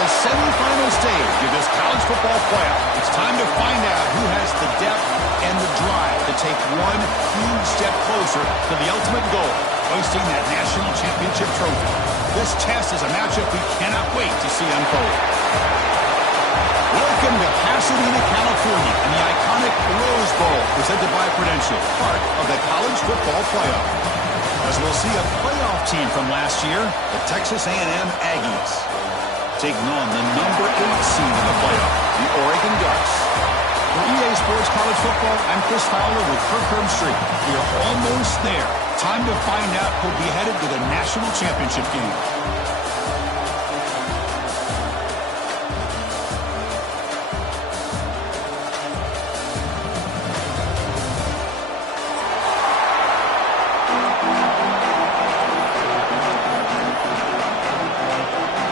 the semifinal stage of this college football playoff. It's time to find out who has the depth and the drive to take one huge step closer to the ultimate goal, hoisting that national championship trophy. This test is a matchup we cannot wait to see unfold. Welcome to Pasadena, California, and the iconic Rose Bowl, presented by Prudential, part of the college football playoff. As we'll see a playoff team from last year, the Texas A&M Aggies, taking on the number 8 seed in the playoff, the Oregon Ducks. For EA Sports College Football, I'm Chris Fowler with Kirk Herbstreit. We are almost there. Time to find out who'll be headed to the national championship game.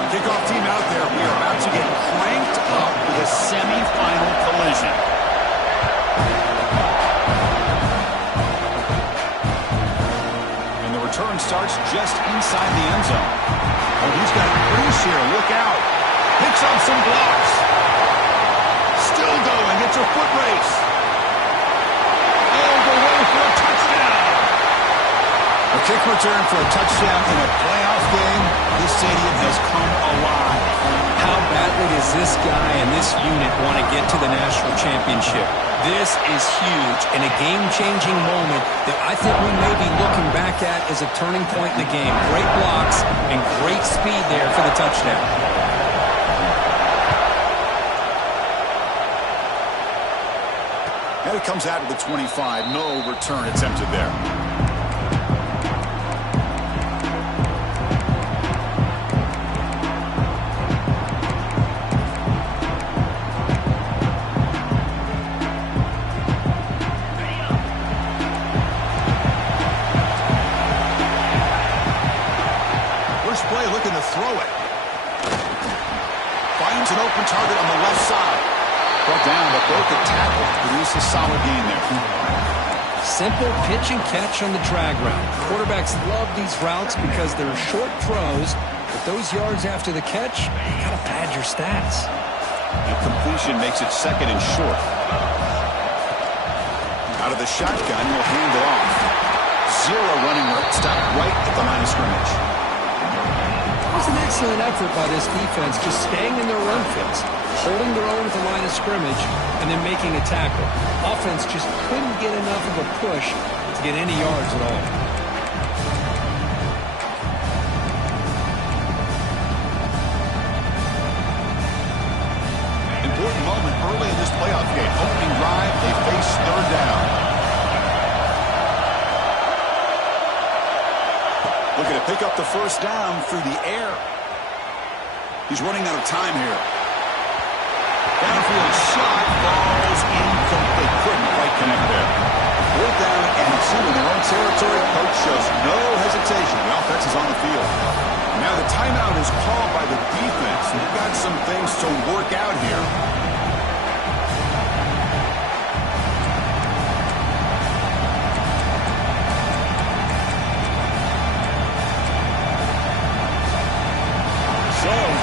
Kickoff team out there. We are about to get cranked up with a semifinal collision. And the return starts just inside the end zone. Oh, he's got Bruce here. Look out. Picks up some blocks. Still going. It's a foot race. All the way for a touchdown. A kick return for a touchdown in a playoff game. This stadium has come alive. How badly does this guy and this unit want to get to the national championship? This is huge and a game-changing moment that I think we may be looking back at as a turning point in the game. Great blocks and great speed there for the touchdown. And it comes out of the 25. No return attempted there. Play looking to throw it. Finds an open target on the left side. Brought down, but broke the tackle. Produced a solid gain there. Simple pitch and catch on the drag route. Quarterbacks love these routes because they're short throws, but those yards after the catch, you gotta pad your stats. And completion makes it second and short. Out of the shotgun, will hand it off. Zero running route. Stop right at the line of scrimmage. It was an excellent effort by this defense, just staying in their run fits, holding their own at the line of scrimmage, and then making a tackle. Offense just couldn't get enough of a push to get any yards at all. Important moment early in this playoff game. Opening drive, they face third down. Looking to pick up the first down through the air. He's running out of time here. Downfield shot falls incomplete. Couldn't quite connect there. 4th down and 2 in their own territory. Coach shows no hesitation. The offense is on the field. Now the timeout is called by the defense. They've got some things to work out here.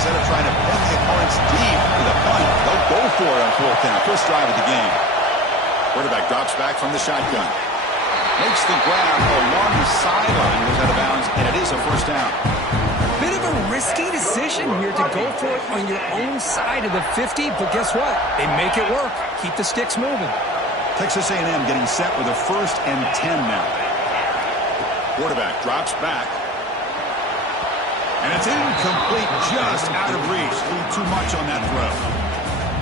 Instead of trying to pin the opponents deep with a punt, they'll go for it on 4th down. First drive of the game. Quarterback drops back from the shotgun. Makes the grab along the sideline, goes out of bounds, and it is a first down. Bit of a risky decision here to go for it on your own side of the 50, but guess what? They make it work. Keep the sticks moving. Texas A&M getting set with a 1st and 10 now. Quarterback drops back. And it's incomplete, just out of reach. A little too much on that throw.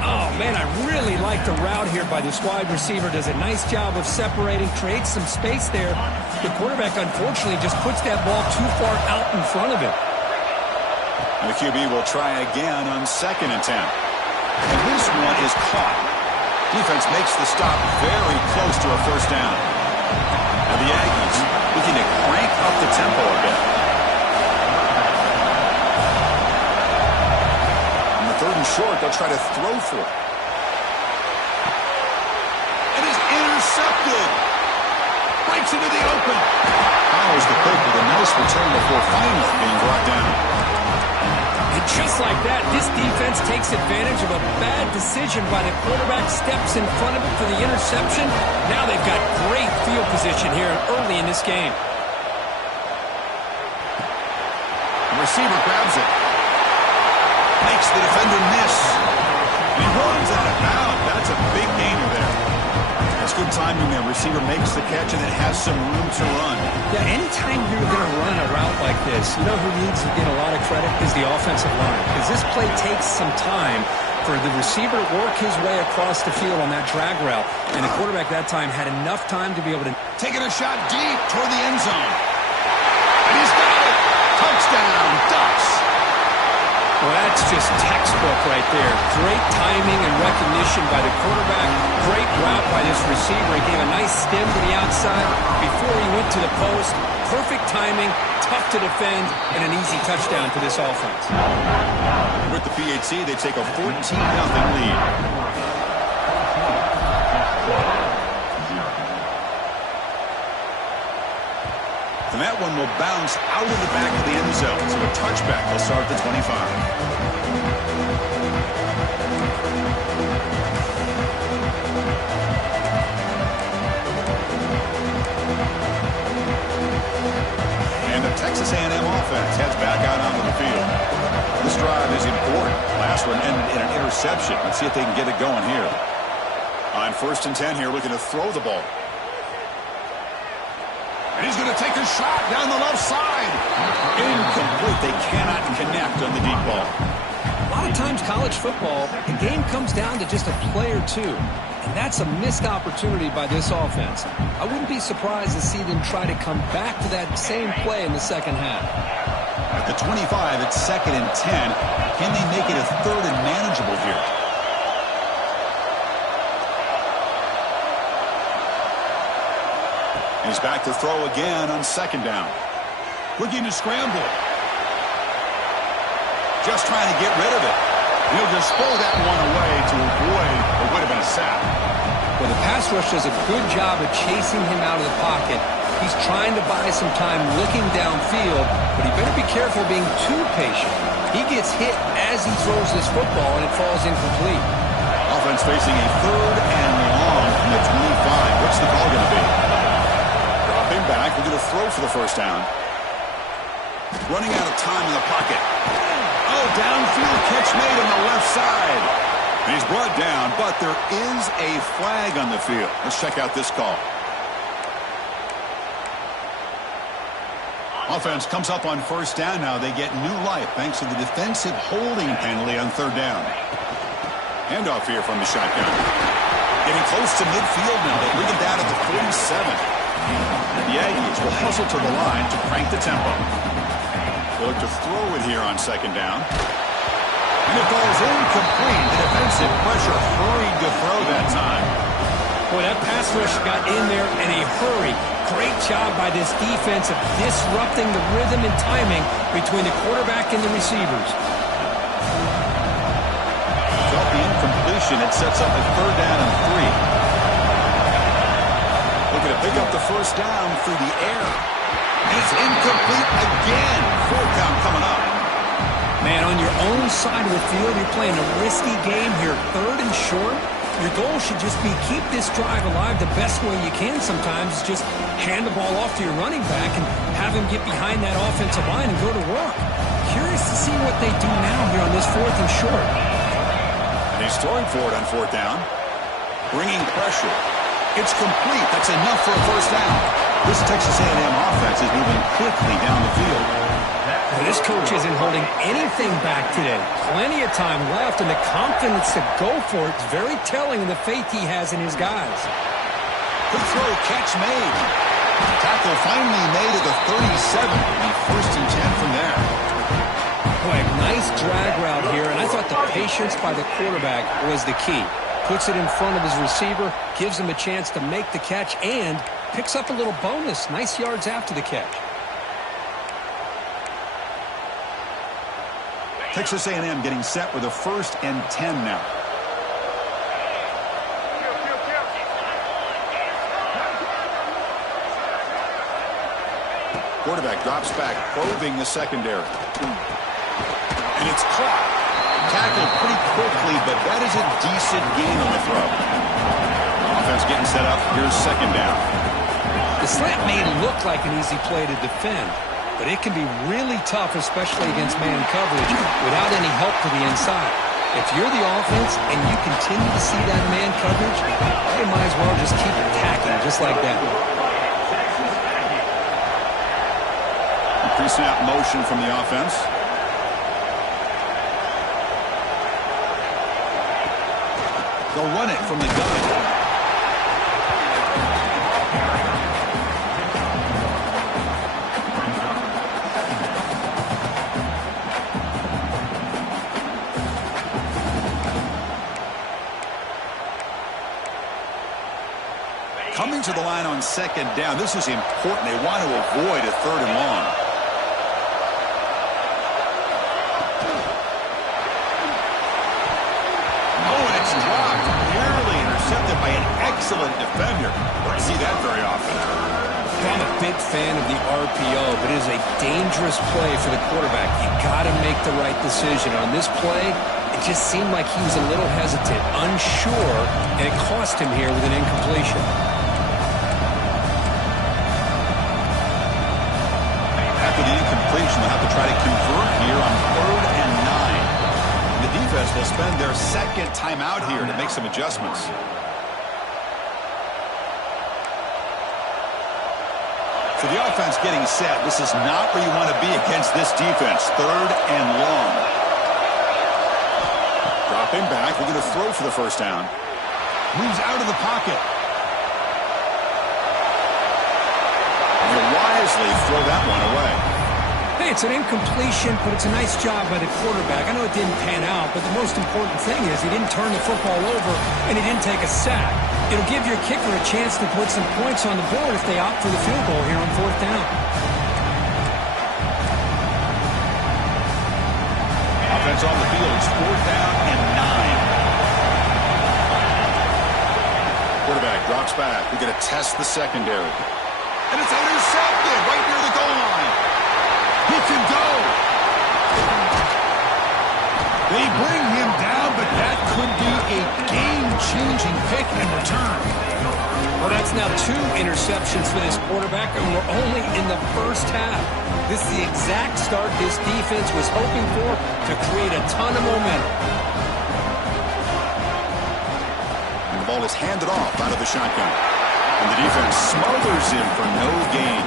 Oh, man, I really like the route here by this wide receiver. Does a nice job of separating, creates some space there. The quarterback, unfortunately, just puts that ball too far out in front of him. And the QB will try again on 2nd and 10. And this one is caught. Defense makes the stop very close to a first down. And the Aggies looking to crank up the tempo a bit. 3rd and short, they'll try to throw for it. It is intercepted. Breaks into the open. Follows the pick with a nice return before finally being brought down. They And just like that, this defense takes advantage of a bad decision by the quarterback, steps in front of it for the interception. Now they've got great field position here early in this game. The receiver grabs it. Makes the defender miss. And he runs out of bounds. That's a big gainer there. That's good timing there. Receiver makes the catch and then has some room to run. Yeah, anytime you're going to run a route like this, you know who needs to get a lot of credit is the offensive line. Because this play takes some time for the receiver to work his way across the field on that drag route. And the quarterback that time had enough time to be able to... Taking a shot deep toward the end zone. And he's got it. Touchdown, Ducks. Well, that's just textbook right there. Great timing and recognition by the quarterback. Great route by this receiver. He gave a nice stem to the outside before he went to the post. Perfect timing, tough to defend, and an easy touchdown for this offense. With the PHC, they take a 14-0 lead. And that one will bounce out of the back of the end zone. So a touchback will start at the 25. And the Texas A&M offense heads back out onto the field. This drive is important. Last one ended in an interception. Let's see if they can get it going here. On 1st and 10 here, looking to throw the ball. And he's going to take a shot down the left side. Incomplete. They cannot connect on the deep ball. A lot of times college football, the game comes down to just a play or two. And that's a missed opportunity by this offense. I wouldn't be surprised to see them try to come back to that same play in the second half. At the 25, it's 2nd and 10. Can they make it a 3rd and manageable here? He's back to throw again on 2nd down. Looking to scramble. Just trying to get rid of it. He'll just throw that one away to avoid what would have been a sack. Well, the pass rush does a good job of chasing him out of the pocket. He's trying to buy some time looking downfield, but he better be careful being too patient. He gets hit as he throws this football, and it falls incomplete. Offense facing a 3rd and long from the 25. What's the call going to be? Dropping back. We're going to throw for the 1st down. Running out of time in the pocket. Oh, downfield catch made on the left side. And he's brought down, but there is a flag on the field. Let's check out this call. Offense comes up on 1st down now. They get new life thanks to the defensive holding penalty on 3rd down. Handoff here from the shotgun. Getting close to midfield now. They bring it down at the 47. The Aggies will hustle to the line to crank the tempo. They look to throw it here on 2nd down. And it falls incomplete. The defensive pressure hurried to throw that time. Boy, that pass rush got in there in a hurry. Great job by this defense of disrupting the rhythm and timing between the quarterback and the receivers. Without the incompletion, it sets up a 3rd down and 3. Looking to pick up the 1st down through the air. And it's incomplete again. 4th down coming up. Man, on your own side of the field, you're playing a risky game here. 3rd and short. Your goal should just be keep this drive alive the best way you can sometimes. Just hand the ball off to your running back and have him get behind that offensive line and go to work. Curious to see what they do now here on this 4th and short. And he's throwing for it on 4th down. Bringing pressure. It's complete. That's enough for a 1st down. This Texas A&M offense is moving quickly down the field. Well, this coach isn't holding anything back today. Plenty of time left, and the confidence to go for it is very telling in the faith he has in his guys. Good throw, catch made. Tackle finally made at the 37. And 1st and 10 from there. Boy, nice drag route here, and I thought the patience by the quarterback was the key. Puts it in front of his receiver, gives him a chance to make the catch, and picks up a little bonus. Nice yards after the catch. Texas A&M getting set with a 1st and 10 now. Quarterback drops back, probing the secondary. And it's caught. Tackled pretty quickly, but that is a decent gain on the throw. Offense getting set up. Here's second down. The slant may look like an easy play to defend, but it can be really tough, especially against man coverage, without any help to the inside. If you're the offense and you continue to see that man coverage, you might as well just keep attacking just like that. Pre-snap motion from the offense. They'll run it from the gun. Coming to the line on second down. This is important. They want to avoid a third and long. By an excellent defender. Don't see that very often. I'm a big fan of the RPO, but it is a dangerous play for the quarterback. You got to make the right decision. On this play, it just seemed like he was a little hesitant, unsure, and it cost him here with an incompletion. After the incompletion, they'll have to try to convert here on 3rd and 9. The defense will spend their second timeout here to make some adjustments. So the offense getting set. This is not where you want to be against this defense. 3rd and long. Dropping back. We're going to throw for the first down. Moves out of the pocket. They wisely throw that one away. Hey, it's an incompletion, but it's a nice job by the quarterback. I know it didn't pan out, but the most important thing is he didn't turn the football over and he didn't take a sack. It'll give your kicker a chance to put some points on the board if they opt for the field goal here on 4th down. Offense on the field. It's 4th down and 9. Quarterback drops back. We're going to test the secondary. And it's intercepted right near the goal line. He can go. They bring him down, but that could be a game-changing pick and return. Well, that's now 2 interceptions for this quarterback, and we're only in the first half. This is the exact start this defense was hoping for to create a ton of momentum. And the ball is handed off out of the shotgun. And the defense smothers him for no gain.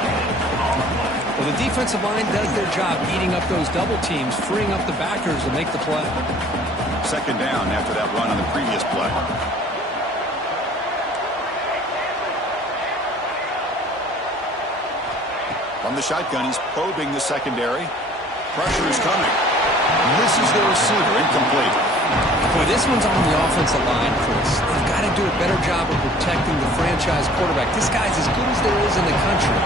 Well, the defensive line does their job eating up those double teams, freeing up the backers to make the play. Second down after that run on the previous play. From the shotgun, he's probing the secondary. Pressure is coming. Misses the receiver, incomplete. Boy, this one's on the offensive line, Chris. They've got to do a better job of protecting the franchise quarterback. This guy's as good as there is in the country,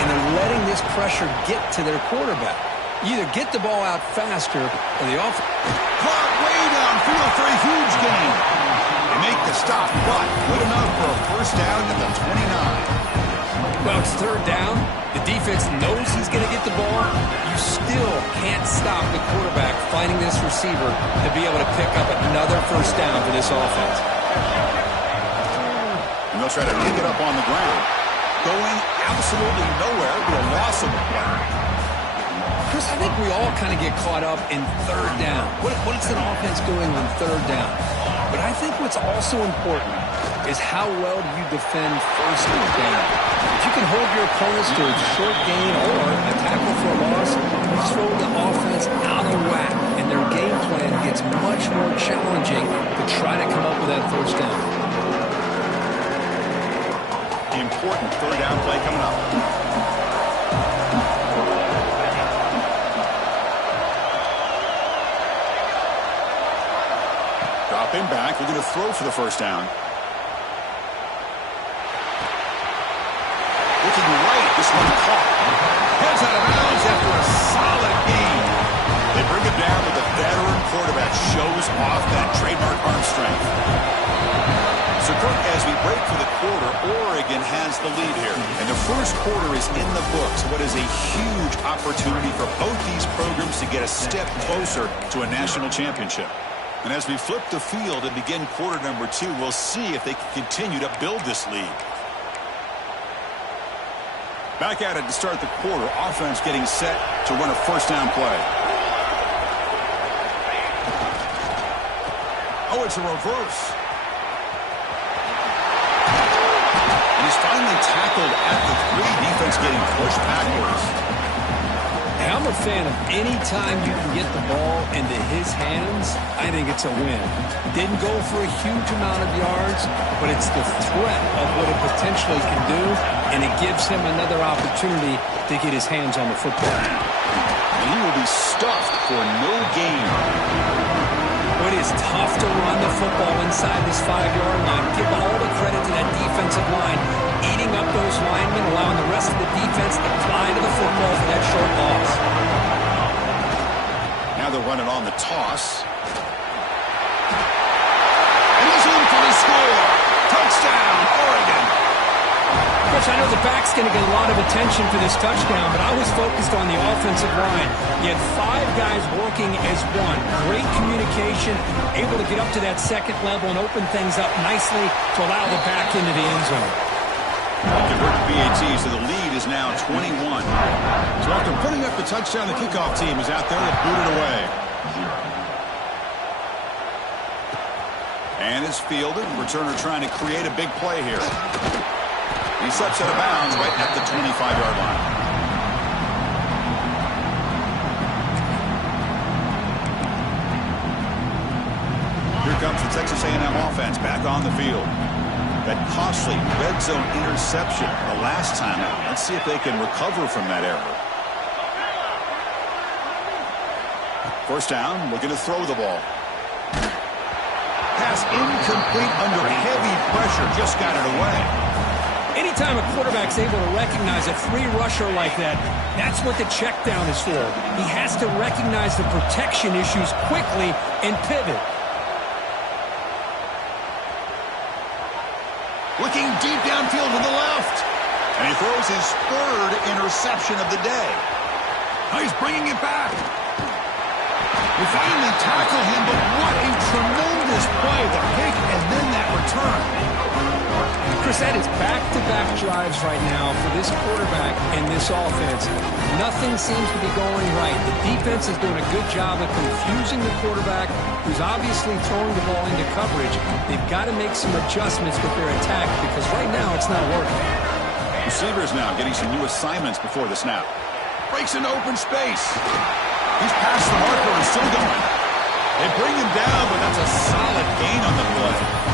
and they're letting this pressure get to their quarterback. You either get the ball out faster, or the offense... Caught way downfield for a huge gain. They make the stop, but good enough for a first down at the 29. Well, it's 3rd down. The defense knows he's going to get the ball. You still can't stop the quarterback finding this receiver to be able to pick up another first down for this offense. And they'll try to pick it up on the ground. Going absolutely nowhere with a loss of a play. Chris, I think we all kind of get caught up in 3rd down. What is an offense doing on 3rd down? But I think what's also important is how well do you defend 1st down. If you can hold your opponents to a short gain or a tackle for a loss, you throw the offense out of whack, and their game plan gets much more challenging to try to come up with that first down. The important 3rd down play coming up. Dropping back. We're going to throw for the first down. Looking right. This one caught. Heads out of bounds after a solid gain. They bring it down, but the veteran quarterback shows off that trademark arm strength. So So, Cook, as we break for the quarter, Oregon has the lead here. And the first quarter is in the books. What is a huge opportunity for both these programs to get a step closer to a national championship. And as we flip the field and begin quarter number 2, we'll see if they can continue to build this lead. Back at it to start the quarter. Offense getting set to run a first down play. Oh, it's a reverse. And he's finally tackled at the 3. Defense getting pushed backwards. I'm a fan of any time you can get the ball into his hands. I think it's a win. Didn't go for a huge amount of yards, but it's the threat of what it potentially can do, and it gives him another opportunity to get his hands on the football. And he will be stuffed for no gain. It is tough to run the football inside this 5-yard line. Give all the credit to that defensive line, eating up those linemen, allowing the rest of the defense to fly to the football for that short loss. Now they're running on the toss. And he's in for the score. Touchdown, Oregon. Coach, I know the back's going to get a lot of attention for this touchdown, but I was focused on the offensive line. You had 5 guys working as one. Great communication, able to get up to that second level and open things up nicely to allow the back into the end zone. Convert to BAT, so the lead is now 21. So after putting up the touchdown, the kickoff team is out there to boot it away. And it's fielded. Returner trying to create a big play here. He steps out of bounds right at the 25-yard line. Here comes the Texas A&M offense back on the field. That costly red zone interception the last time out. Let's see if they can recover from that error. First down, looking to throw the ball. Pass incomplete under heavy pressure, just got it away. Anytime a quarterback's able to recognize a free rusher like that, that's what the check down is for. He has to recognize the protection issues quickly and pivot. Looking deep downfield to the left. And he throws his 3rd interception of the day. Now he's bringing it back. We finally tackle him, but what a tremendous play. The pick and then that return. Chris, that is back-to-back drives right now for this quarterback and this offense. Nothing seems to be going right. The defense is doing a good job of confusing the quarterback, who's obviously throwing the ball into coverage. They've got to make some adjustments with their attack because right now it's not working. Receivers now getting some new assignments before the snap. Breaks into open space. He's past the marker and still going. They bring him down, but that's a solid gain on the play.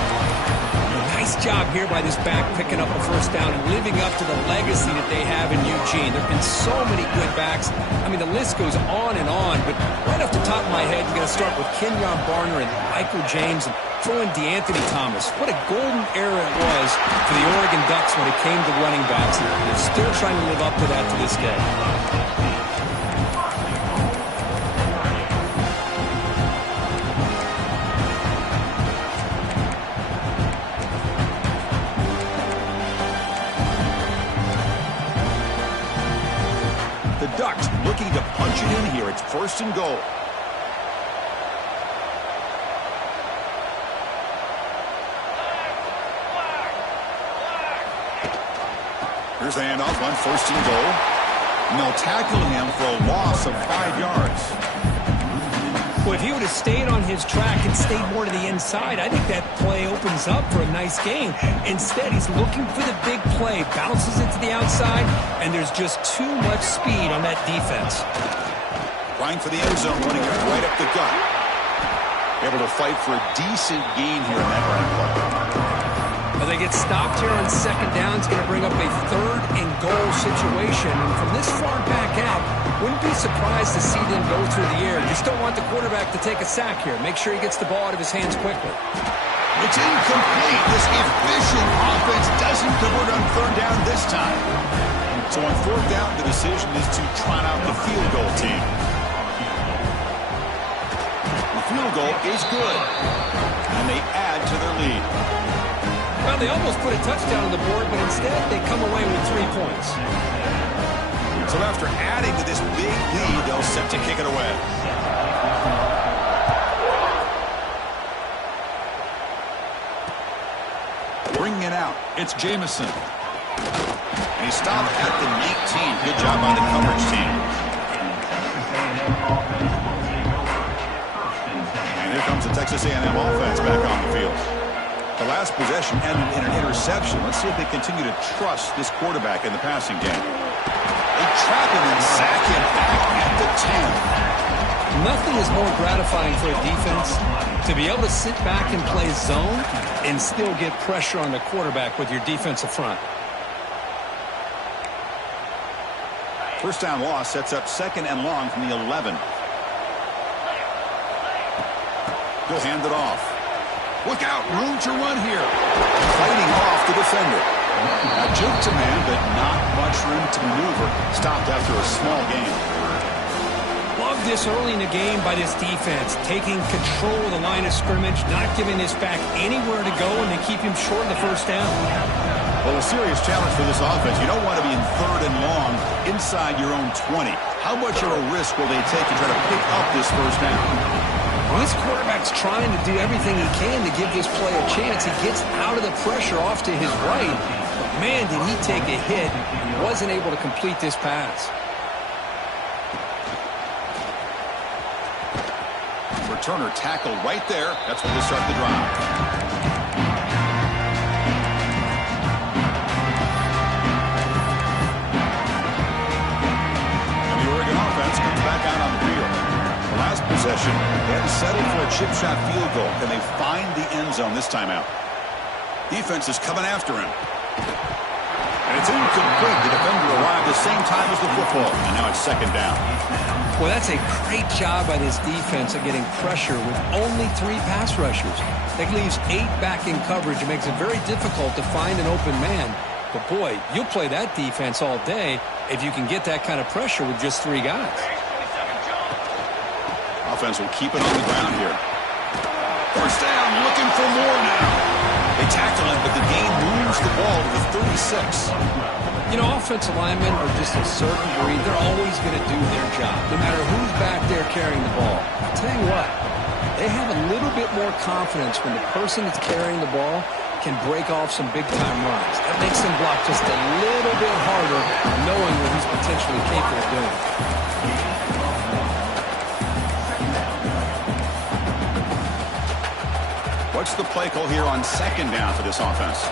Nice job here by this back picking up a first down and living up to the legacy that they have in Eugene. There have been so many good backs. I mean, the list goes on and on, but right off the top of my head, you're going to start with Kenyon Barner and Michael James and throw in DeAnthony Thomas. What a golden era it was for the Oregon Ducks when it came to running backs. They're still trying to live up to that to this day. Ducks looking to punch it in here. It's 1st and goal. Here's the handoff on 1st and goal. And they'll tackle him for a loss of 5 yards. Well, if he would have stayed on his track and stayed more to the inside, I think that play opens up for a nice gain. Instead, he's looking for the big play, bounces it to the outside, and there's just too much speed on that defense. Trying for the end zone, running it right up the gut. Able to fight for a decent gain here in that run play. Well, they get stopped here on 2nd down. It's going to bring up a 3rd and goal situation. And from this far back out, wouldn't be surprised to see them go through the air. Just don't want the quarterback to take a sack here. Make sure he gets the ball out of his hands quickly. It's incomplete. This efficient offense doesn't convert on 3rd down this time. So on 4th down, the decision is to trot out the field goal team. The field goal is good. And they add to their lead. Well, they almost put a touchdown on the board, but instead they come away with 3 points. So after adding to this big lead, they'll set to kick it away. Bringing it out, it's Jamison. And he stopped at the 19. Good job by the coverage team. And here comes the Texas A&M offense back on the field. The last possession ended in an interception. Let's see if they continue to trust this quarterback in the passing game. They trap him and sack him back at the 10. Nothing is more gratifying for a defense to be able to sit back and play zone and still get pressure on the quarterback with your defensive front. First down loss sets up 2nd and long from the 11. He'll hand it off. Look out, room to run here. Fighting off the defender. A juke to man, but not much room to maneuver. Stopped after a small gain. Love this early in the game by this defense, taking control of the line of scrimmage, not giving this back anywhere to go, and they keep him short of the first down. Well, a serious challenge for this offense. You don't want to be in 3rd and long inside your own 20. How much of a risk will they take to try to pick up this first down? Well, this quarterback's trying to do everything he can to give this play a chance. He gets out of the pressure off to his right. But man, did he take a hit. Wasn't able to complete this pass. Returner tackled right there. That's when they start the drive. And the Oregon offense comes back out on the field. The last possession, they had to settle for a chip shot field goal. Can they find the end zone this time out? Defense is coming after him. And it's incomplete. The defender arrived the same time as the football. And now it's 2nd down. Well, that's a great job by this defense of getting pressure with only 3 pass rushers. That leaves 8 back in coverage. It makes it very difficult to find an open man. But boy, you'll play that defense all day if you can get that kind of pressure with just 3 guys. Offense will keep it on the ground here. First down, looking for more now. They tackle him, but the gain moves the ball to the 36. You know, offensive linemen are just a certain breed. They're always going to do their job, no matter who's back there carrying the ball. I'll tell you what, they have a little bit more confidence when the person that's carrying the ball can break off some big-time runs. That makes them block just a little bit harder, knowing what he's potentially capable of doing. What's the play call here on 2nd down for this offense?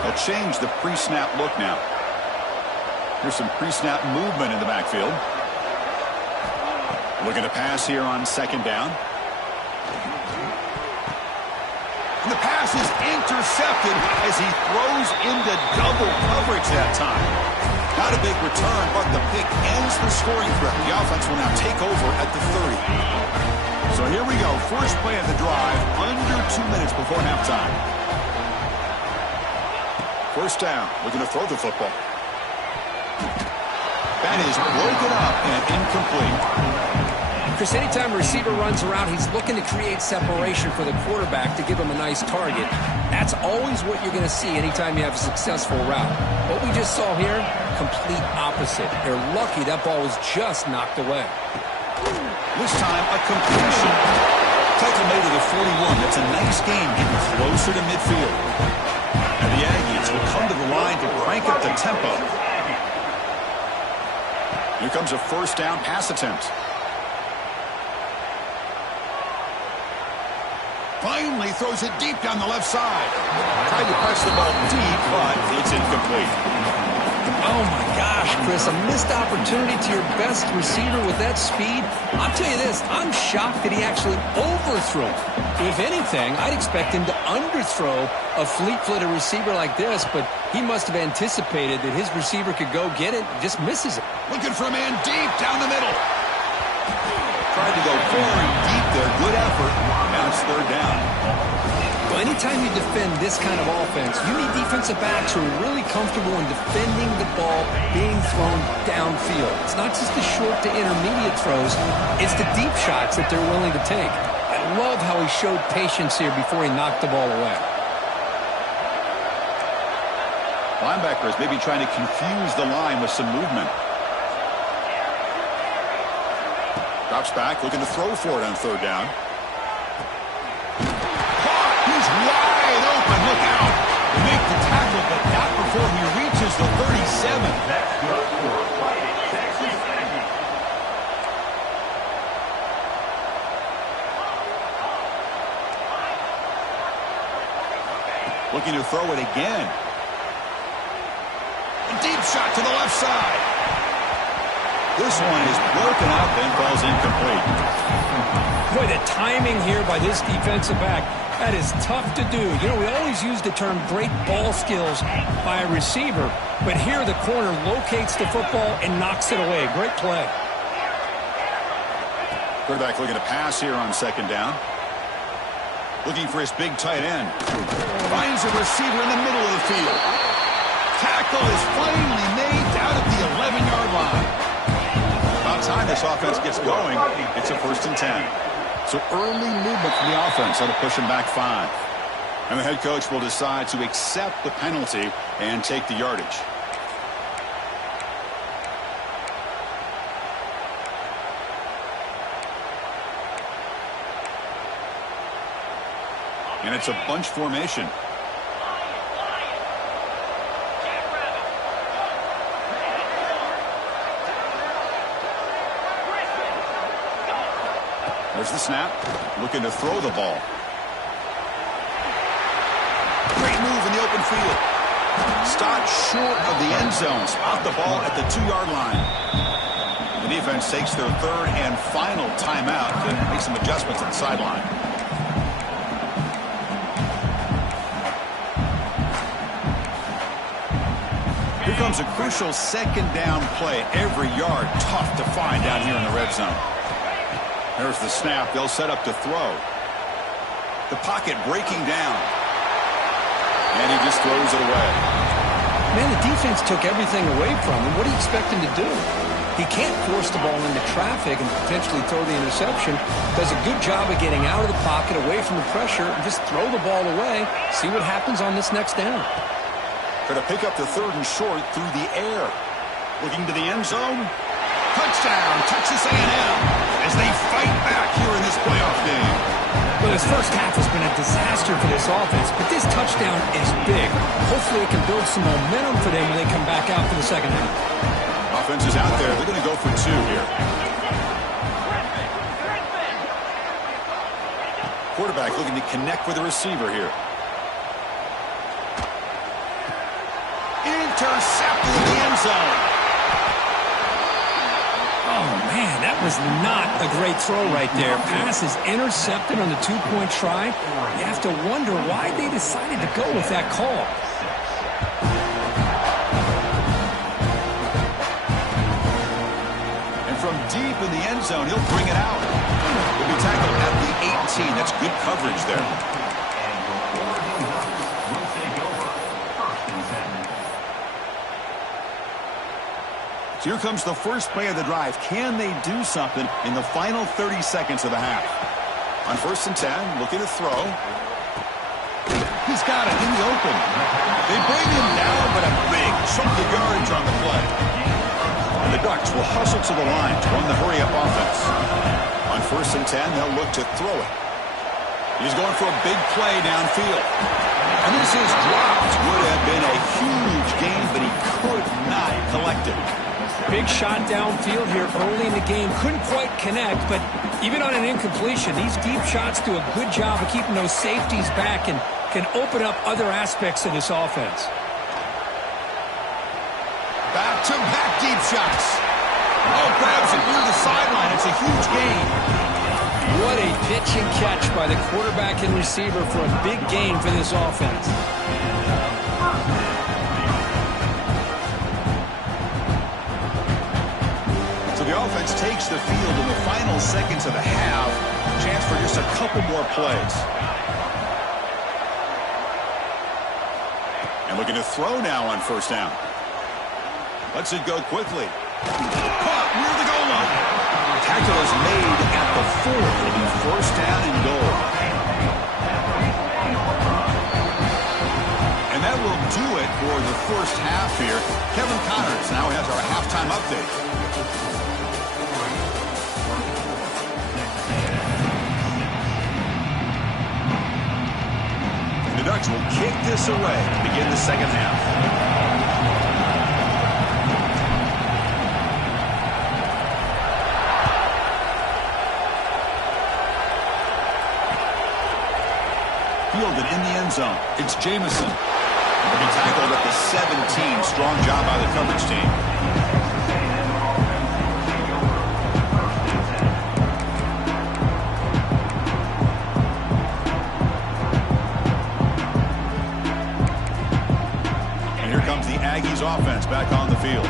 They'll change the pre-snap look now. Here's some pre-snap movement in the backfield. Looking to pass here on 2nd down. And the pass is intercepted as he throws into double coverage that time. Not a big return, but the pick ends the scoring threat. The offense will now take over at the 30. So here we go. First play of the drive, under 2 minutes before halftime. First down, looking to throw the football. That is broken up and incomplete. Chris, anytime a receiver runs around, he's looking to create separation for the quarterback to give him a nice target. That's always what you're going to see anytime you have a successful route. What we just saw here, complete opposite. They're lucky that ball was just knocked away. This time, a completion. Tackle made to the 41. That's a nice gain, getting closer to midfield. And the Aggies will come to the line to crank up the tempo. Here comes a first down pass attempt. Finally throws it deep down the left side. Tried to press the ball deep, but it's incomplete. Oh, my gosh, Chris, a missed opportunity to your best receiver with that speed. I'll tell you this, I'm shocked that he actually overthrew it. If anything, I'd expect him to underthrow a fleet-footed receiver like this, but he must have anticipated that his receiver could go get it, just misses it. Looking for a man deep down the middle. Tried to go very deep there. Good effort. Now it's 3rd down. Well, anytime you defend this kind of offense, you need defensive backs who are really comfortable in defending the ball being thrown downfield. It's not just the short to intermediate throws. It's the deep shots that they're willing to take. At Love how he showed patience here before he knocked the ball away. Linebackers maybe trying to confuse the line with some movement. Drops back, looking to throw for it on third down. He's wide open. Look out. They make the tackle, but not before he reaches the 37. That's good for fighting Texas A&M. Looking to throw it again. A deep shot to the left side. This one is broken up and falls incomplete. Boy, the timing here by this defensive back, that is tough to do. You know, we always use the term great ball skills by a receiver, but here the corner locates the football and knocks it away. Great play. Quarterback looking to pass here on second down. Looking for his big tight end. Finds a receiver in the middle of the field. Tackle is finally made down at the 11-yard line. About time this offense gets going. It's a 1st and 10. So early movement from the offense that'll push him back 5. And the head coach will decide to accept the penalty and take the yardage. And it's a bunch formation. There's the snap. Looking to throw the ball. Great move in the open field. Stopped short of the end zone. Spot the ball at the 2-yard line. The defense takes their 3rd and final timeout to make some adjustments on the sideline. Here comes a crucial 2nd down play. Every yard tough to find down here in the red zone. There's the snap. They'll set up to throw. The pocket breaking down. And he just throws it away. Man, the defense took everything away from him. What do you expect him to do? He can't force the ball into traffic and potentially throw the interception. Does a good job of getting out of the pocket, away from the pressure, and just throw the ball away. See what happens on this next down. Going to pick up the 3rd and short through the air. Looking to the end zone. Touchdown, Texas A&M, as they fight back here in this playoff game. Well, this first half has been a disaster for this offense, but this touchdown is big. Hopefully it can build some momentum for them when they come back out for the second half. Offense is out there. They're going to go for 2 here. Quarterback looking to connect with the receiver here. Intercepted in the end zone. Oh, man, that was not a great throw right there. Pass is intercepted on the 2-point try. You have to wonder why they decided to go with that call. And from deep in the end zone, he'll bring it out. He'll be tackled at the 18. That's good coverage there. So here comes the first play of the drive. Can they do something in the final 30 seconds of the half? On 1st and 10, looking to throw. He's got it in the open. They bring him down, but a big chunk of yardage on the play. And the Ducks will hustle to the line to run the hurry-up offense. On 1st and 10, they'll look to throw it. He's going for a big play downfield. And this is dropped. Would have been a huge gain, but he could not collect it. Big shot downfield here early in the game. Couldn't quite connect, but even on an incompletion, these deep shots do a good job of keeping those safeties back and can open up other aspects of this offense. Back-to-back deep shots. Oh, grabs it near the sideline. It's a huge gain. What a pitch and catch by the quarterback and receiver for a big gain for this offense. The offense takes the field in the final seconds of the half. Chance for just a couple more plays. And looking to throw now on 1st down. Lets it go quickly. Caught near the goal line. tackle is made at the 4. It'll be first down and goal. And that will do it for the first half here. Kevin Connors now has our halftime update. The Ducks will kick this away to begin the second half. Fielded in the end zone. It's Jamison. He'll be tackled at the 17. Strong job by the coverage team. And here comes the Aggies offense back on the field.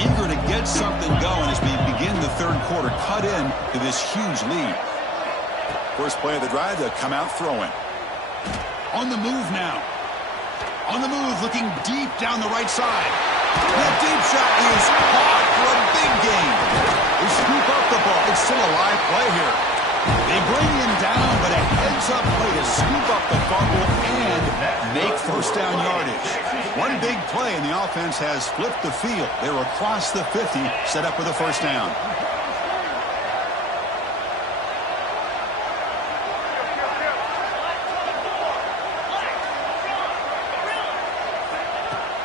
Eager to get something going as we begin the third quarter. Cut in to this huge lead. First play of the drive, they'll come out throwing. On the move now. On the move, looking deep down the right side. That deep shot is caught for a big gain. They scoop up the ball. It's still a live play here. They bring him down, but a heads-up play to scoop up the fumble and make first down yardage. One big play, and the offense has flipped the field. They're across the 50, set up with a first down.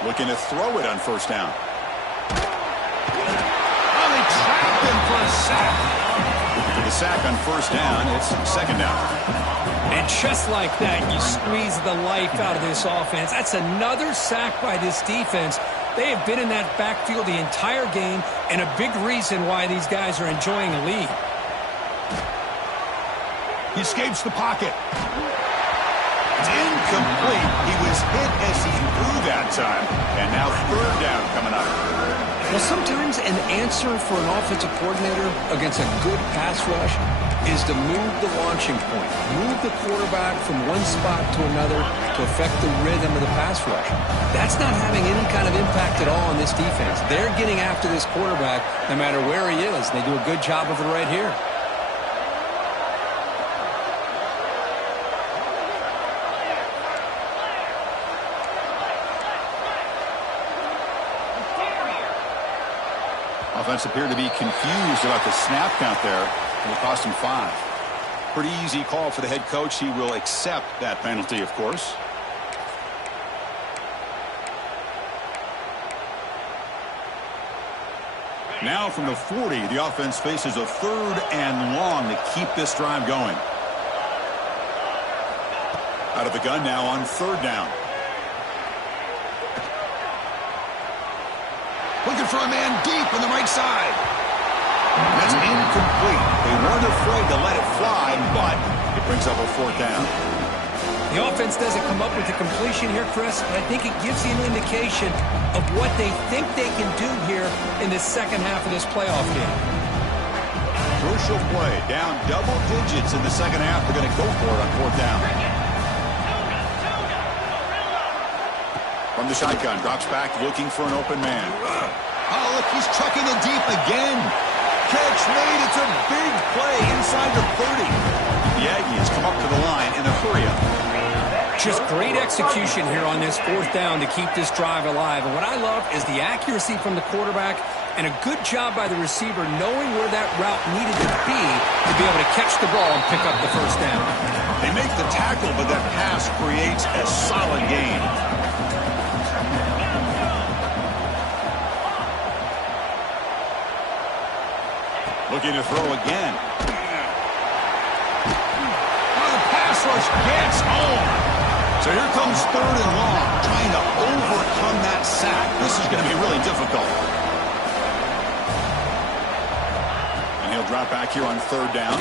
Looking to throw it on first down. Oh, they trapped him for a sack. The sack on first down, it's second down. And just like that, you squeeze the life out of this offense. That's another sack by this defense. They have been in that backfield the entire game, and a big reason why these guys are enjoying a lead. He escapes the pocket. It's incomplete. He was hit as he threw that time. And now third down coming up. Well, sometimes an answer for an offensive coordinator against a good pass rush is to move the launching point. Move the quarterback from one spot to another to affect the rhythm of the pass rush. That's not having any kind of impact at all on this defense. They're getting after this quarterback no matter where he is. They do a good job of it right here. Offense appeared to be confused about the snap count there. It will cost him 5. Pretty easy call for the head coach. He will accept that penalty, of course. Now from the 40, the offense faces a third and long to keep this drive going. Out of the gun now on third down. Looking for a man deep on the right side. That's incomplete. They weren't afraid to let it fly, but it brings up a fourth down. The offense doesn't come up with the completion here, Chris, but I think it gives you an indication of what they think they can do here in the second half of this playoff game. Crucial play. Down double digits in the second half. They're going to go for it on fourth down. From the shotgun, drops back looking for an open man. Oh, look, he's chucking it deep again. Catch made. It's a big play inside the 30. The Aggies come up to the line in a hurry-up. Just great execution here on this fourth down to keep this drive alive. And what I love is the accuracy from the quarterback and a good job by the receiver knowing where that route needed to be able to catch the ball and pick up the first down. They make the tackle, but that pass creates a solid gain. Looking to throw again. Oh, the pass rush gets home. So here comes third and long, trying to overcome that sack. This is going to be really difficult. And he'll drop back here on third down.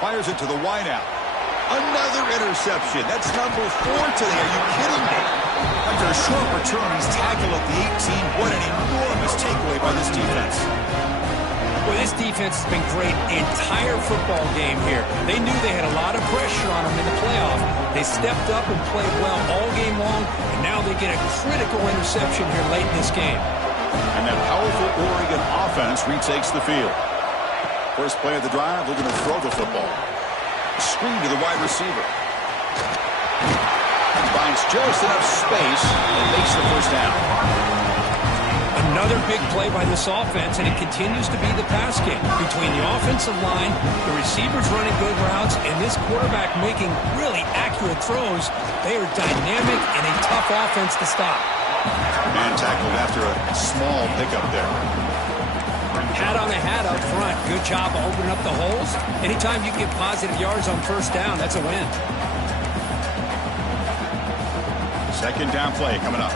Fires it to the wideout. Another interception. That's number 4 today. Are you kidding me? After a short return, he's tackled at the 18. What an enormous takeaway by this defense. Well, this defense has been great the entire football game here. They knew they had a lot of pressure on them in the playoff. They stepped up and played well all game long, and now they get a critical interception here late in this game. And that powerful Oregon offense retakes the field. First play of the drive, looking to throw the football. Screen to the wide receiver. Finds just enough space and makes the first down. Another big play by this offense, and it continues to be the pass game. Between the offensive line, the receivers running good routes, and this quarterback making really accurate throws, they are dynamic and a tough offense to stop. Man tackled after a small pickup there. Hat on the hat up front. Good job of opening up the holes. Anytime you get positive yards on first down, that's a win. Second down play coming up.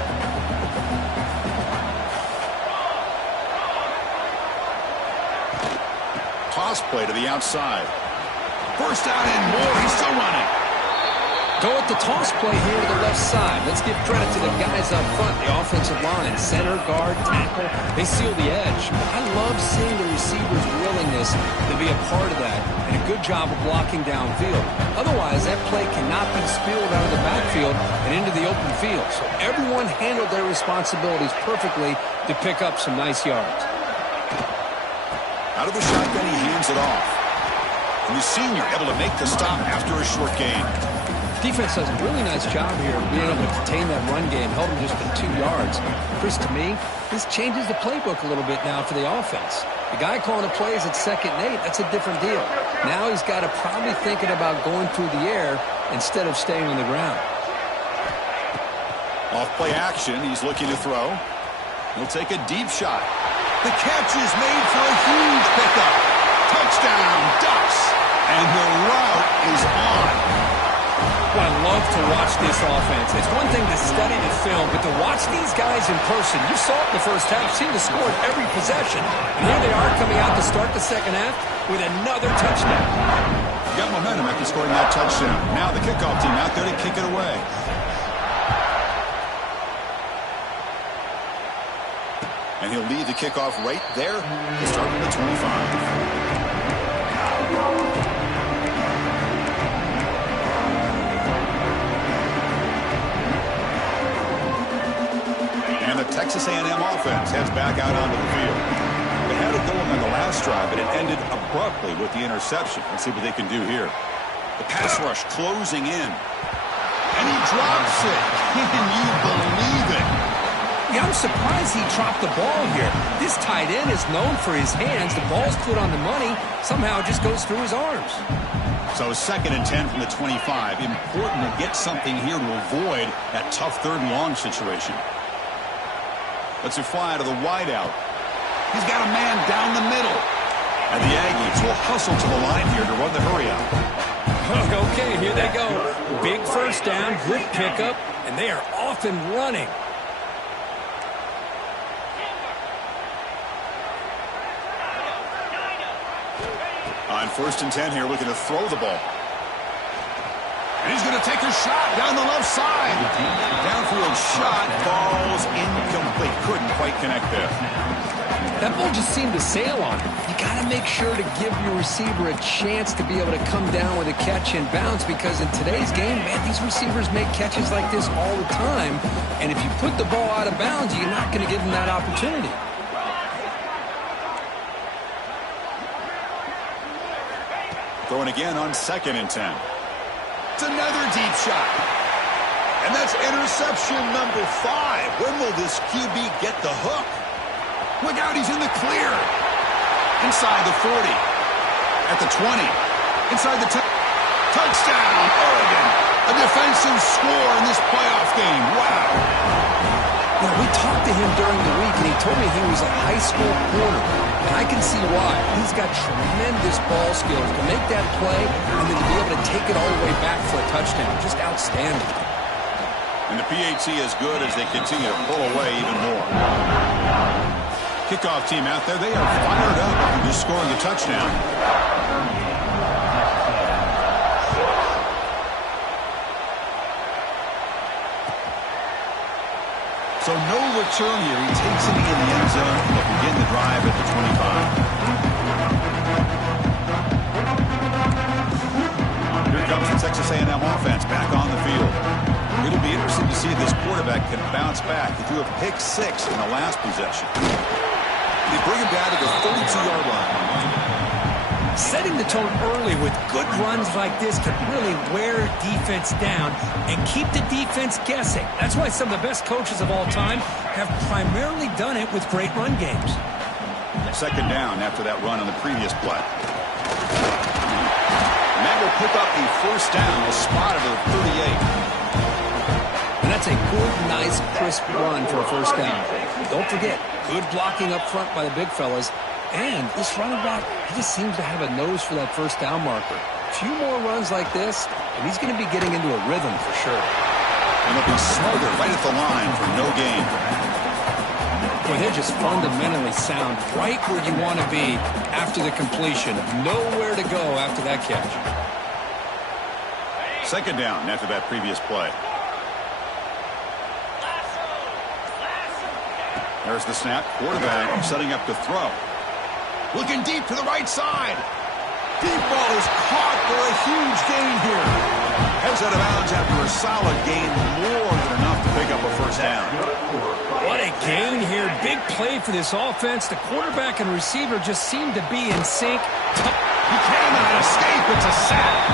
Toss play to the outside. First down and more. He's still running. Go with the toss play here to the left side. Let's give credit to the guys up front, the offensive line, center, guard, tackle. They seal the edge. I love seeing the receivers' willingness to be a part of that, and a good job of blocking downfield. Otherwise, that play cannot be spilled out of the backfield and into the open field. So everyone handled their responsibilities perfectly to pick up some nice yards. Out of the shotgun, he hands it off. And the senior able to make the stop after a short gain. Defense does a really nice job here of being able to contain that run game, held him just to 2 yards. Chris, to me, this changes the playbook a little bit now for the offense. The guy calling the plays at 2nd and 8, that's a different deal. Now he's got to probably thinking about going through the air instead of staying on the ground. Off play action, he's looking to throw. He'll take a deep shot. The catch is made for a huge pickup. Touchdown, Ducks. And the route is on. Well, I love to watch this offense. It's one thing to study the film, but to watch these guys in person, you saw it in the first half, seemed to score every possession. And here they are coming out to start the second half with another touchdown. Got momentum after scoring that touchdown. Now the kickoff team out there to kick it away. And he'll lead the kickoff right there to start with the 25. And the Texas A&M offense heads back out onto the field. They had it going on the last drive, but it ended abruptly with the interception. Let's see what they can do here. The pass rush closing in. And he drops it. Can you believe it? Yeah, I'm surprised he dropped the ball here. This tight end is known for his hands. The ball's put on the money. Somehow it just goes through his arms. So 2nd and 10 from the 25. Important to get something here to avoid that tough 3rd and long situation. Let's fly to the wideout. He's got a man down the middle. And the Aggies will hustle to the line here to run the hurry out. Okay, here they go. Big first down, good pickup, and they are off and running. On 1st and 10 here, looking to throw the ball. And he's going to take a shot down the left side. Downfield shot falls incomplete. Couldn't quite connect there. That ball just seemed to sail on him. You got to make sure to give your receiver a chance to be able to come down with a catch and bounce, because in today's game, man, these receivers make catches like this all the time. And if you put the ball out of bounds, you're not going to give them that opportunity. Throwing again on 2nd and 10. It's another deep shot. And that's interception number 5. When will this QB get the hook? Look out, he's in the clear. Inside the 40. At the 20. Inside the 10. Touchdown, Oregon. A defensive score in this playoff game. Wow. Now, we talked to him during the week, and he told me he was a high school corner. And I can see why. He's got tremendous ball skills to make that play and then to be able to take it all the way back for a touchdown. Just outstanding. And the PAT is good as they continue to pull away even more. Kickoff team out there, they are fired up after just scoring the touchdown. So no return here. He takes it in the end zone and they'll begin the drive at the 25. Here comes the Texas A&M offense back on the field. It'll be interesting to see if this quarterback can bounce back. He threw a pick 6 in the last possession. They bring him down to the 32-yard line. Setting the tone early with good runs like this can really wear defense down and keep the defense guessing. That's why some of the best coaches of all time have primarily done it with great run games. Second down after that run on the previous play. And that will pick up the first down, a spot of the 38. And that's a good, nice, crisp run for a first down. Don't forget, good blocking up front by the big fellas. And this running back, he just seems to have a nose for that first down marker. A few more runs like this, and he's going to be getting into a rhythm for sure. And he'll be smothered right at the line for no gain. Boy, they're just fundamentally sound, right where you want to be after the completion. Nowhere to go after that catch. Second down after that previous play. There's the snap. Quarterback setting up to throw. Looking deep to the right side. Deep ball is caught for a huge gain here. Heads out of bounds after a solid gain, more than enough to pick up a first down. What a gain here. Big play for this offense. The quarterback and receiver just seem to be in sync. He cannot escape. It's a sack.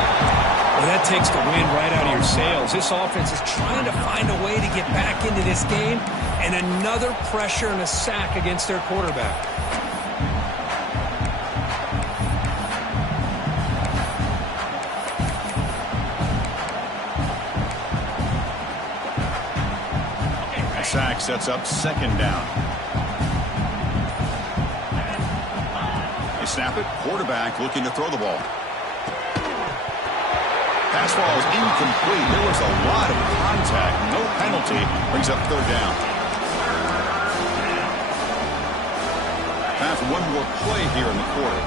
Well, that takes the wind right out of your sails. This offense is trying to find a way to get back into this game, and another pressure and a sack against their quarterback. Sack sets up second down. They snap it. Quarterback looking to throw the ball. Pass ball is incomplete. There was a lot of contact. No penalty. Brings up third down. Time for one more play here in the quarter.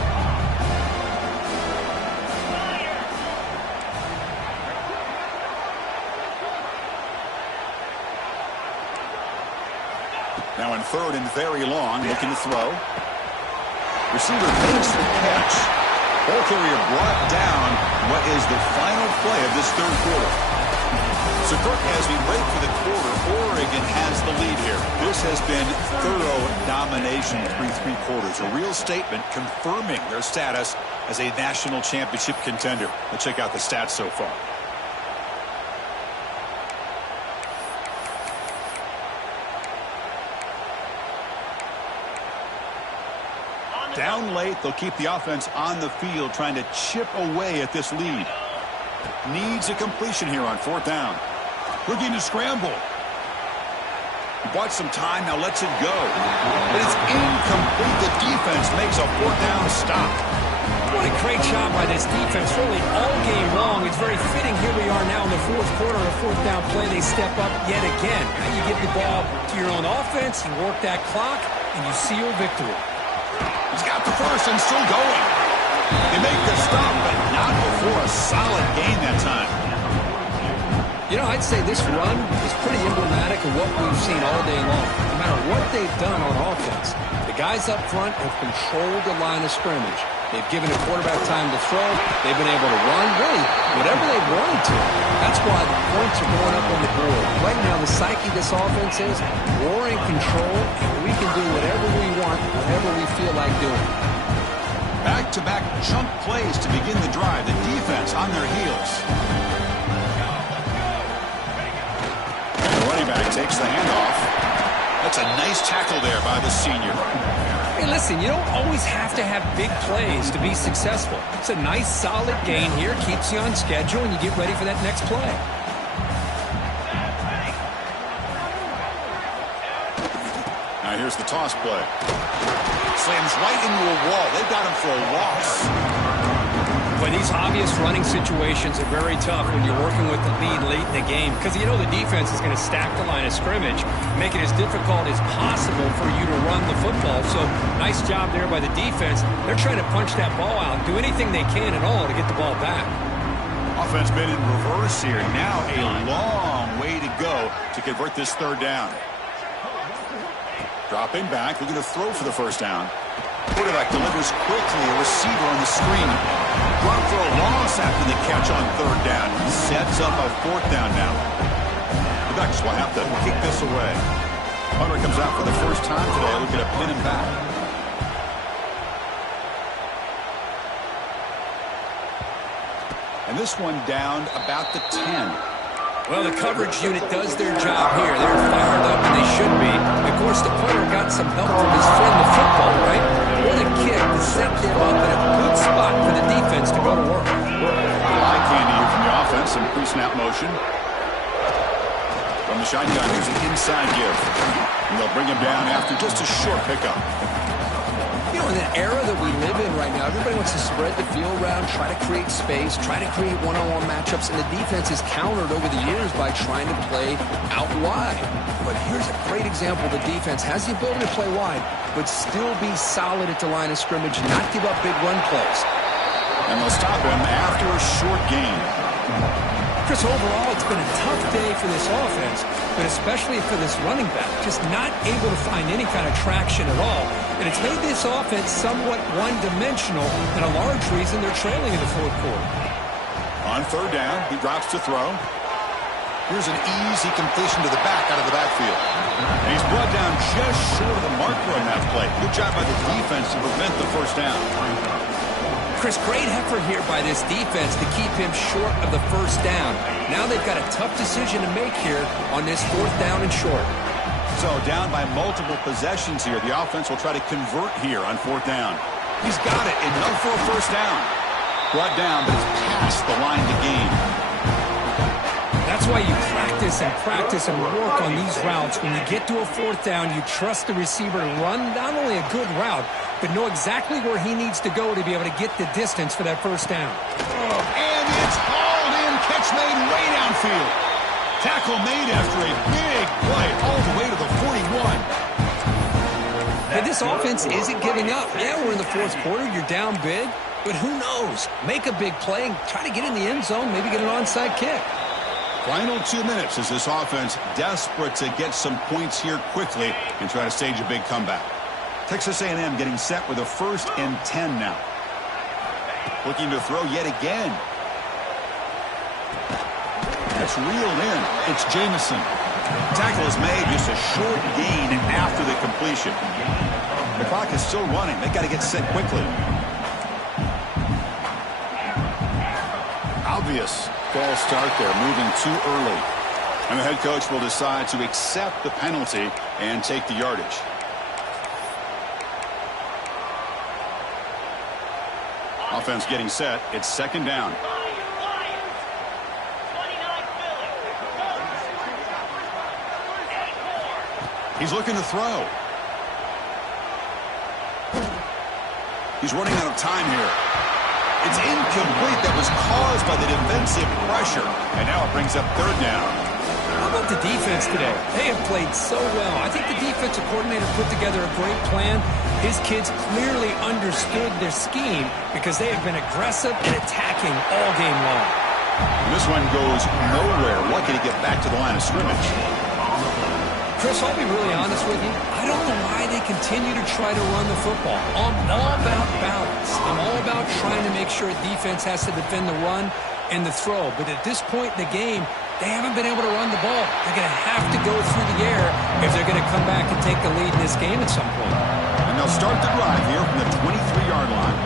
Now in third and very long, looking to throw. Receiver makes the catch. Ball carrier brought down. What is the final play of this third quarter? So Kirk, as we break for the quarter, Oregon has the lead here. This has been thorough domination through three quarters. A real statement confirming their status as a national championship contender. Let's check out the stats so far. Down late, they'll keep the offense on the field trying to chip away at this lead. Needs a completion here on fourth down. Looking to scramble. Bought some time, now lets it go. But it's incomplete. The defense makes a fourth down stop. What a great job by this defense, really all game long. It's very fitting here we are now in the fourth quarter, a fourth down play. They step up yet again. Now you give the ball to your own offense, you work that clock, and you seal victory. He's got the first and still going. They make the stop, but not before a solid gain that time. You know, I'd say this run is pretty emblematic of what we've seen all day long. No matter what they've done on offense, the guys up front have controlled the line of scrimmage. They've given the quarterback time to throw. They've been able to run, really, whatever they wanted to. That's why the points are going up on the board. Right now, the psyche of this offense is we're in control, and we can do whatever we want, whatever we feel like doing. Back-to-back chunk plays to begin the drive. The defense on their heels. And the running back takes the handoff. That's a nice tackle there by the senior. Hey, listen, you don't always have to have big plays to be successful. It's a nice, solid gain here. Keeps you on schedule, and you get ready for that next play. Now here's the toss play. Slams right into a wall. They've got him for a loss. But these obvious running situations are very tough when you're working with the lead late in the game because you know the defense is going to stack the line of scrimmage, make it as difficult as possible for you to run the football. So nice job there by the defense. They're trying to punch that ball out, do anything they can at all to get the ball back. Offense been in reverse here. Now a long way to go to convert this third down. Dropping back, looking to throw for the first down. Quarterback delivers quickly, a receiver on the screen. Run for a loss after the catch on third down. Sets up a fourth down now. The Ducks will have to kick this away. Hunter comes out for the first time today, looking to pin him back. And this one down about the 10. Well, the coverage unit does their job here. They're fired up, and they should be. Of course, the punter got some help from his friend, the football, right? What a kick to set them up in a good spot for the defense to go to work. Eye candy here from the offense, some pre-snap motion. From the shotgun, here's an inside give. And they'll bring him down after just a short pickup. You know, in the era that we live in right now, everybody wants to spread the field around, try to create space, try to create one-on-one matchups, and the defense is countered over the years by trying to play out wide. But here's a great example. The defense has the ability to play wide, but still be solid at the line of scrimmage, not give up big run plays. And they'll stop him after a short gain. Chris, overall, it's been a tough day for this offense, but especially for this running back, just not able to find any kind of traction at all. And it's made this offense somewhat one-dimensional, and a large reason they're trailing in the fourth quarter. On third down, he drops to throw. Here's an easy completion to the back out of the backfield. And he's brought down just short of the marker on that play. Good job by the defense to prevent the first down. Chris, great effort here by this defense to keep him short of the first down. Now they've got a tough decision to make here on this fourth down and short. So down by multiple possessions here. The offense will try to convert here on fourth down. He's got it, enough for a first down. Brought down, but it's past the line to gain. That's why you practice and work on these routes. When you get to a fourth down, you trust the receiver to run not only a good route, but know exactly where he needs to go to be able to get the distance for that first down. And it's hauled in, catch made way downfield. Tackle made after a big play all the way to the 41. And this offense isn't giving up. Yeah, we're in the fourth quarter. You're down big, but who knows? Make a big play and try to get in the end zone, maybe get an onside kick. Final 2 minutes as this offense desperate to get some points here quickly and try to stage a big comeback. Texas A&M getting set with a 1st and 10 now. Looking to throw yet again. That's reeled in. It's Jamison. Tackle is made, just a short gain after the completion. The clock is still running. They've got to get set quickly. Obvious false start there, moving too early. And the head coach will decide to accept the penalty and take the yardage. Offense getting set. It's second down. He's looking to throw. He's running out of time here. It's incomplete. That was caused by the defensive pressure. And now it brings up third down. How about the defense today? They have played so well. I think the defensive coordinator put together a great plan. His kids clearly understood their scheme because they have been aggressive and attacking all game long. And this one goes nowhere. Lucky to get back to the line of scrimmage. Chris, I'll be really honest with you. I don't know why they continue to try to run the football. I'm all about balance. I'm all about trying to make sure a defense has to defend the run and the throw. But at this point in the game, they haven't been able to run the ball. They're going to have to go through the air if they're going to come back and take the lead in this game at some point. And they'll start the drive here from the 23-yard line.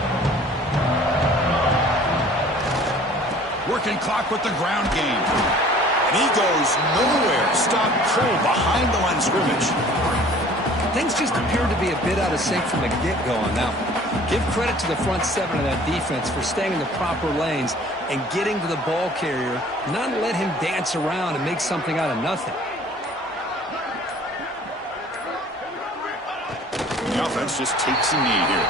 Working clock with the ground game. And he goes nowhere. Stop cold behind the line of scrimmage. Things just appeared to be a bit out of sync from the get-go on that one. Give credit to the front seven of that defense for staying in the proper lanes and getting to the ball carrier, not let him dance around and make something out of nothing. The offense just takes a knee here.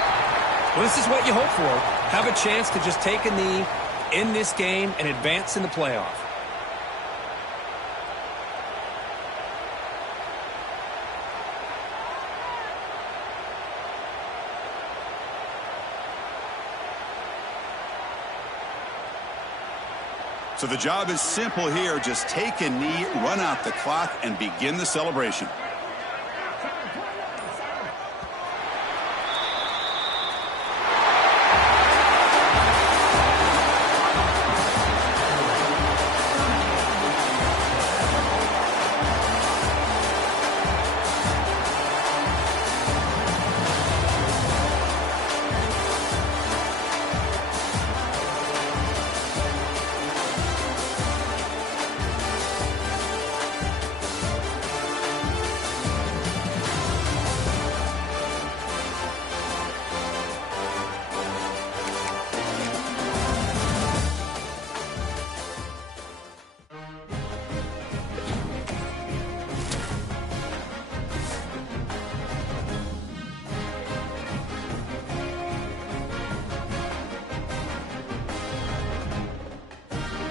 Well, this is what you hope for. Have a chance to just take a knee in this game and advance in the playoff. So the job is simple here. Just take a knee, run out the clock, and begin the celebration.